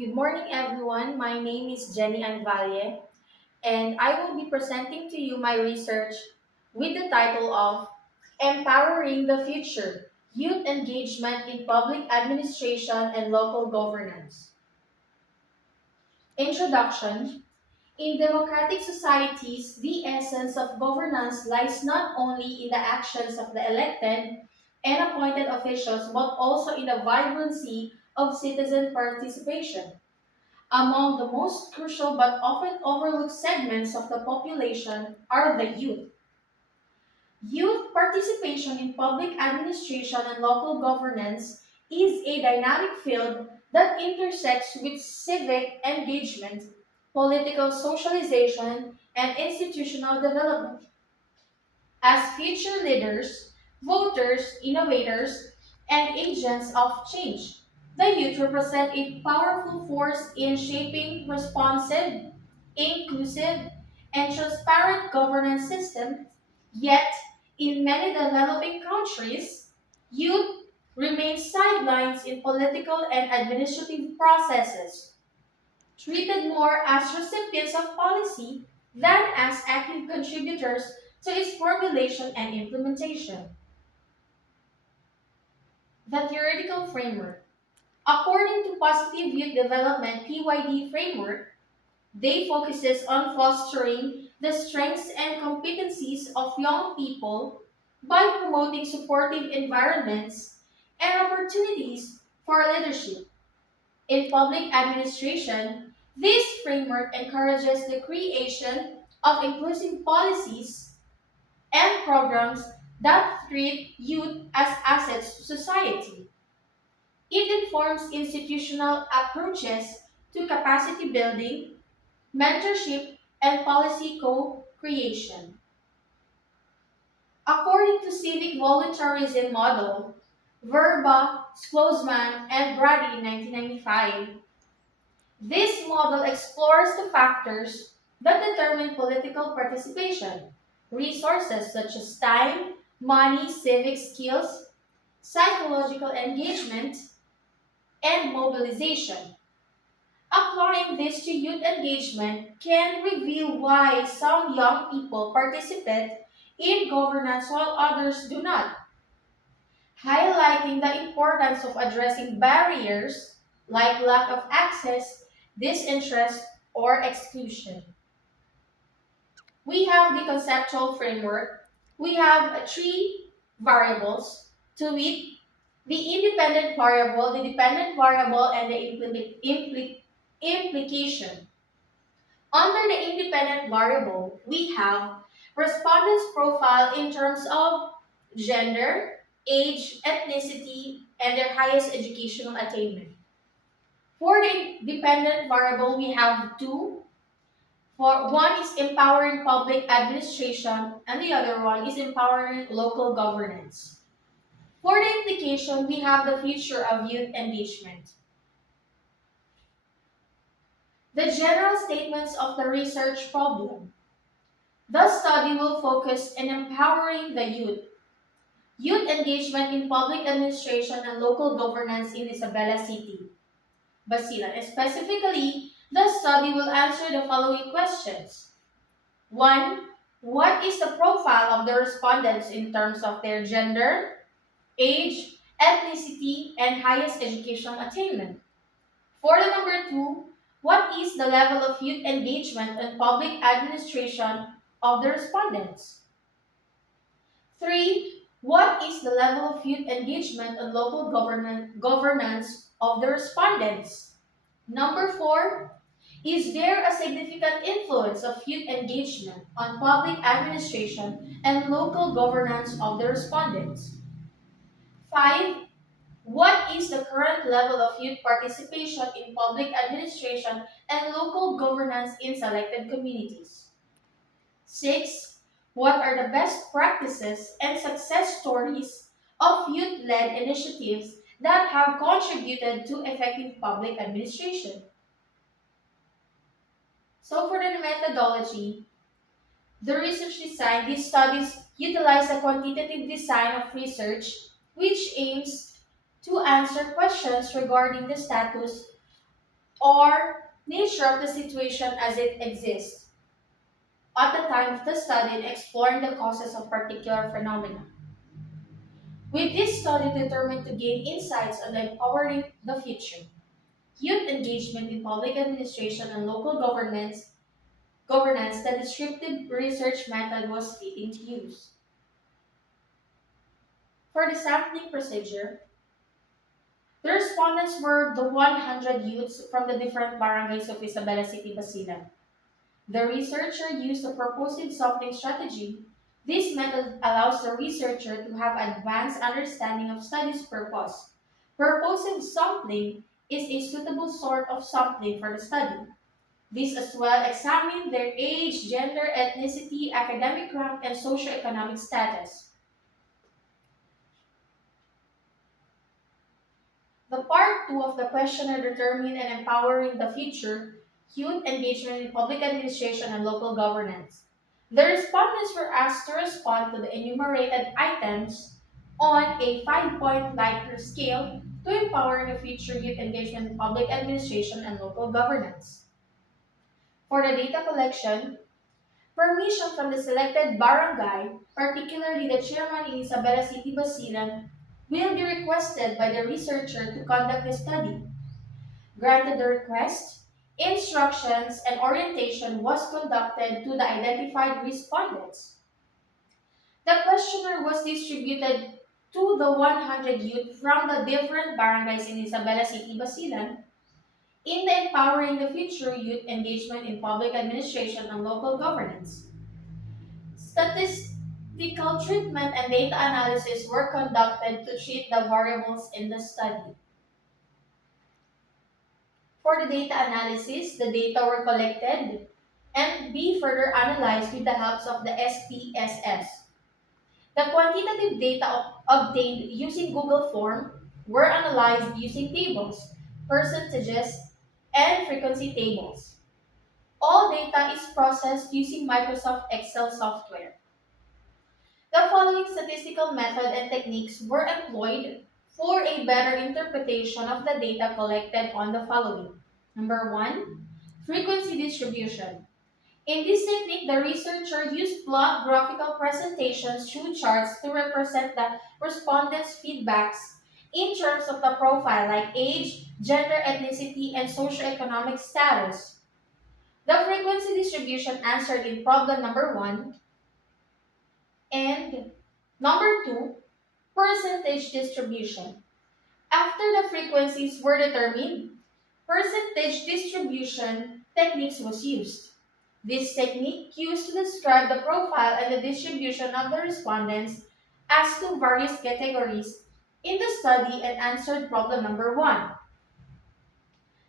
Good morning, everyone. My name is Jenny Anvalle, and I will be presenting to you my research with the title of Empowering the Future Youth Engagement in Public Administration and Local Governance. Introduction. In democratic societies, the essence of governance lies not only in the actions of the elected and appointed officials, but also in the vibrancy of citizen participation. Among the most crucial but often overlooked segments of the population are the youth. Youth participation in public administration and local governance is a dynamic field that intersects with civic engagement, political socialization, and institutional development. As future leaders, voters, innovators, and agents of change, the youth represent a powerful force in shaping responsive, inclusive, and transparent governance systems. Yet, in many developing countries, youth remain sidelines in political and administrative processes, treated more as recipients of policy than as active contributors to its formulation and implementation. The theoretical framework. According to Positive Youth Development PYD framework, they focuses on fostering the strengths and competencies of young people by promoting supportive environments and opportunities for leadership. In public administration, this framework encourages the creation of inclusive policies and programs that treat youth as assets to society. It informs institutional approaches to capacity building, mentorship, and policy co-creation. According to civic voluntarism model, Verba, Sklosman, and Brady in 1995, this model explores the factors that determine political participation, resources such as time, money, civic skills, psychological engagement, and mobilization. Applying this to youth engagement can reveal why some young people participate in governance while others do not, highlighting the importance of addressing barriers like lack of access, disinterest, or exclusion. We have the conceptual framework. We have three variables to it: the independent variable, the dependent variable, and the implication. Under the independent variable, we have respondents' profile in terms of gender, age, ethnicity, and their highest educational attainment. For the dependent variable, we have two. For one is empowering public administration, and the other one is empowering local governance. For the implication, we have the future of youth engagement. The general statements of the research problem. The study will focus on empowering the youth. Youth engagement in public administration and local governance in Isabela City, Basilan. Specifically, the study will answer the following questions. 1. What is the profile of the respondents in terms of their gender, age, ethnicity, and highest educational attainment? For the number 2, what is the level of youth engagement and public administration of the respondents? 3. What is the level of youth engagement and local governance of the respondents? Number 4. Is there a significant influence of youth engagement on public administration and local governance of the respondents? 5. What is the current level of youth participation in public administration and local governance in selected communities? 6. What are the best practices and success stories of youth led initiatives that have contributed to effective public administration? So, for the methodology, the research design, these studies utilize a quantitative design of research which aims to answer questions regarding the status or nature of the situation as it exists at the time of the study and exploring the causes of particular phenomena. With this study determined to gain insights on empowering the future, youth engagement in public administration and local governance, the descriptive research method was fitting to use. For the sampling procedure, the respondents were the 100 youths from the different barangays of Isabela City, Basilan. The researcher used a purposive sampling strategy. This method allows the researcher to have advanced understanding of study's purpose. Purposive sampling is a suitable sort of sampling for the study. This as well examine their age, gender, ethnicity, academic rank, and socioeconomic status. The part 2 of the questionnaire determined and empowering the future, youth engagement in public administration and local governance. The respondents were asked to respond to the enumerated items on a 5-point Likert scale to empowering the future youth engagement in public administration and local governance. For the data collection, permission from the selected barangay, particularly the chairman in Isabela City, Basilan, will be requested by the researcher to conduct the study. Granted the request, instructions and orientation was conducted to the identified respondents. The questionnaire was distributed to the 100 youth from the different barangays in Isabela City, Basilan in the Empowering the Future Youth Engagement in Public Administration and Local Governance. Statistical treatment and data analysis were conducted to treat the variables in the study. For the data analysis, the data were collected and be further analyzed with the help of the SPSS. The quantitative data obtained using Google Form were analyzed using tables, percentages, and frequency tables. All data is processed using Microsoft Excel software. The following statistical method and techniques were employed for a better interpretation of the data collected on the following. Number 1, frequency distribution. In this technique, the researcher used plot graphical presentations through charts to represent the respondents' feedbacks in terms of the profile like age, gender, ethnicity, and socioeconomic status. The frequency distribution answered in problem number 1 and number 2, percentage distribution. After the frequencies were determined, percentage distribution techniques was used. This technique used to describe the profile and the distribution of the respondents as to various categories in the study and answered problem number 1.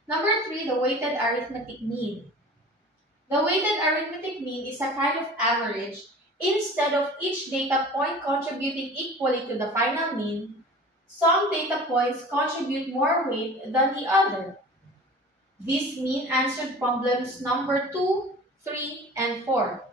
Number 3, the weighted arithmetic mean. The weighted arithmetic mean is a kind of average. Instead of each data point contributing equally to the final mean, some data points contribute more weight than the other. This mean answered problems number 2, 3, and 4.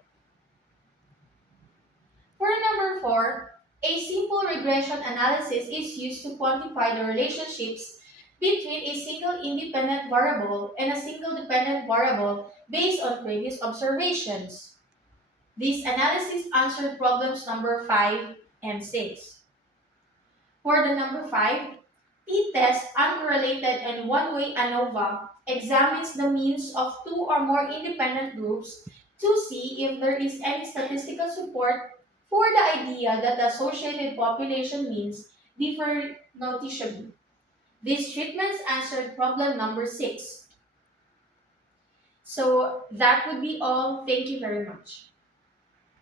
For number 4, a simple regression analysis is used to quantify the relationships between a single independent variable and a single dependent variable based on previous observations. This analysis answered problems number 5 and 6. For the number 5, t-test, uncorrelated and one-way ANOVA, examines the means of two or more independent groups to see if there is any statistical support for the idea that the associated population means differ noticeably. These treatments answered problem number 6. So that would be all. Thank you very much.